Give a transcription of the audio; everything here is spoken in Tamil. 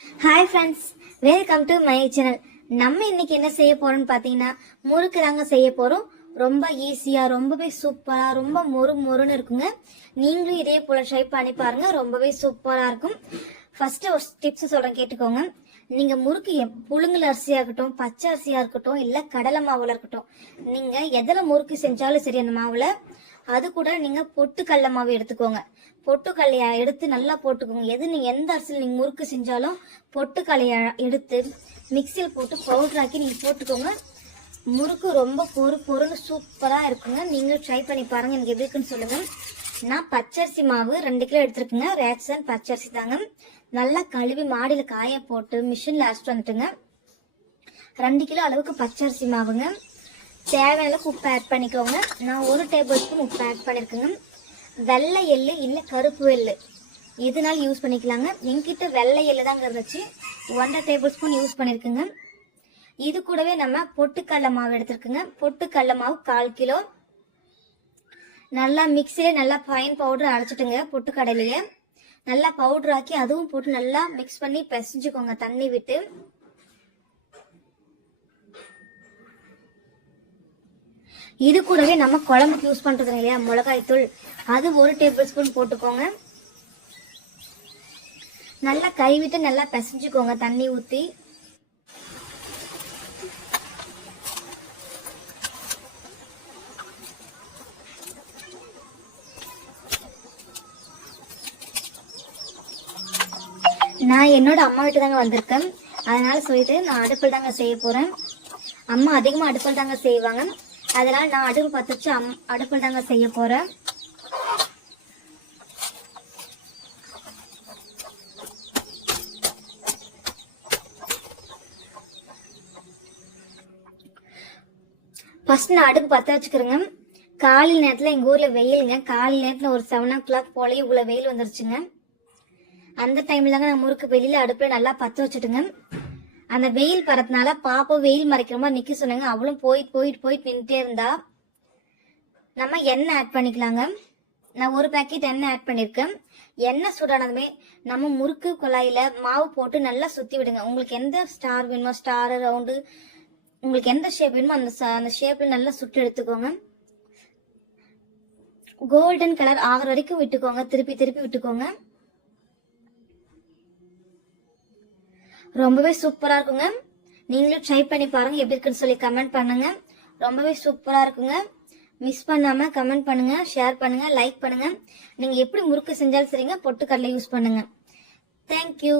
Hi friends, welcome to my channel. நம்ம இன்னைக்கு என்ன செய்ய போறோம்னு பாத்தீங்கன்னா முறுக்கு தாங்க செய்ய போறோம். ரொம்ப ஈஸியா, ரொம்பவே சூப்பரா, ரொம்ப மொறு மொறுன்னு இருக்குங்க. நீங்களும் இதே போல ட்ரை பண்ணி பாருங்க, ரொம்பவே சூப்பரா இருக்கும். ஃபர்ஸ்ட் ஒரு டிப்ஸ் சொல்றேன், கேட்டுக்கோங்க. நீங்க முறுக்கு புழுங்கல் அரிசியா இருக்கட்டும், பச்சை அரிசியா இருக்கட்டும், இல்ல கடலை மாவுல இருக்கட்டும், நீங்க எதுல முறுக்கு செஞ்சாலும் சரி, அந்த மாவுல அது கூட நீங்க பொட்டுக்கடலை மாவு எடுத்துக்கோங்க. பொட்டுக்கல்லையா எடுத்து நல்லா போட்டுக்கோங்க. நீங்க எந்த அரிசியில் நீங்க முறுக்கு செஞ்சாலும் பொட்டுக்கல்லைய எடுத்து மிக்சியில் போட்டு பவுடர் ஆக்கி நீங்க போட்டுக்கோங்க. முறுக்கு ரொம்ப பொறுன்னு சூப்பரா இருக்குங்க. நீங்களும் ட்ரை பண்ணி பாருங்க, எனக்கு எப்படி இருக்குன்னு சொல்லுங்க. நான் பச்சரிசி மாவு 2 கிலோ எடுத்துருக்குங்க. ரேஷன் பச்சரிசி தாங்க. நல்லா கழுவி மாடியில காய போட்டு மிஷின்ல அரைச்சிட்டு வந்துட்டுங்க. 2 கிலோ அளவுக்கு பச்சரிசி மாவுங்க. தேவையான அளவுக்கு உப்பு ஆட் பண்ணிக்கோங்க. நான் 1 டேபிள் ஸ்பூன் உப்பு ஆட் பண்ணிருக்கேங்க. வெள்ளை எள்ளு இல்ல கருப்பு எள்ளு இதனால யூஸ் பண்ணிக்கலாங்க. என்கிட்ட வெள்ளை எள்ளு தாங்க இருந்துச்சு, 1 டேபிள் ஸ்பூன் யூஸ் பண்ணிருக்குங்க. இது கூடவே நம்ம பொட்டுக்கடலை மாவு எடுத்துருக்குங்க. பொட்டுக்கடலை மாவு 1/4 கிலோ. நல்லா மிக்சியில நல்லா ஃபைன் பவுடர் அரைச்சிட்டுங்க. பொட்டுக்கடலைய நல்லா பவுடர் ஆக்கி அதுவும் போட்டு நல்லா மிக்ஸ் பண்ணி பிசைஞ்சுக்கோங்க தண்ணி விட்டு. இது கூடவே நம்ம குழம்புக்கு யூஸ் பண்றது இல்லையா, மிளகாய் தூள், அது 1 டேபிள் ஸ்பூன் போட்டுக்கோங்க. நல்லா கைவிட்டு நல்லா பிசைஞ்சுக்கோங்க தண்ணி ஊத்தி. நான் என்னோட அம்மா வீட்டு தாங்க வந்திருக்கேன், அதனால சொல்லிட்டு நான் அடுப்பில் தாங்க செய்ய போறேன். அம்மா அதிகமா அடுப்பில் தாங்க செய்வாங்க, அதனால நான் அடுப்பு பற்ற வச்சு அடுப்பில் தாங்க செய்ய போறேன். ஃபர்ஸ்ட் நான் அடுப்பு பற்ற வச்சுக்கிறேங்க. காலையில் நேரத்தில் எங்கள் ஊரில் வெயிலுங்க. காலையில் நேரத்தில் ஒரு 7 o'clock போலயே இவ்வளோ வெயில் வந்துருச்சுங்க. அந்த டைம்ல தாங்க நான் முறுக்கு வெளியில அடுப்புல நல்லா பற்ற வச்சுட்டுங்க. அந்த வெயில் பறதுனால பாப்பா வெயில் மறைக்கிற மாதிரி நிக்க சொன்னாங்க. அவளும் போயிட்டு நின்றுட்டே இருந்தா. நம்ம எண்ணெய் ஆட் பண்ணிக்கலாங்க. நான் 1 பேக்கெட் எண்ணெய் ஆட் பண்ணிருக்கேன். எண்ணெய் சூடானதுமே நம்ம முறுக்கு குழாயில மாவு போட்டு நல்லா சுத்தி விடுங்க. உங்களுக்கு எந்த ஸ்டார் வேணுமோ, ஸ்டார், ரவுண்டு, உங்களுக்கு எந்த ஷேப் வேணுமோ அந்த ஷேப்ல நல்லா சுட்டு எடுத்துக்கோங்க. கோல்டன் கலர் ஆகிற வரைக்கும் விட்டுக்கோங்க. திருப்பி விட்டுக்கோங்க. ரொம்பவே சூப்பரா இருக்குங்க. நீங்களும் ட்ரை பண்ணி பாருங்க, எப்படி இருக்குன்னு சொல்லி கமெண்ட் பண்ணுங்க. ரொம்பவே சூப்பரா இருக்குங்க. மிஸ் பண்ணாம கமெண்ட் பண்ணுங்க, ஷேர் பண்ணுங்க, லைக் பண்ணுங்க. நீங்க எப்படி முறுக்கு செஞ்சாலும் சரிங்க, பொட்டுக்கடலை யூஸ் பண்ணுங்க. தேங்க்யூ.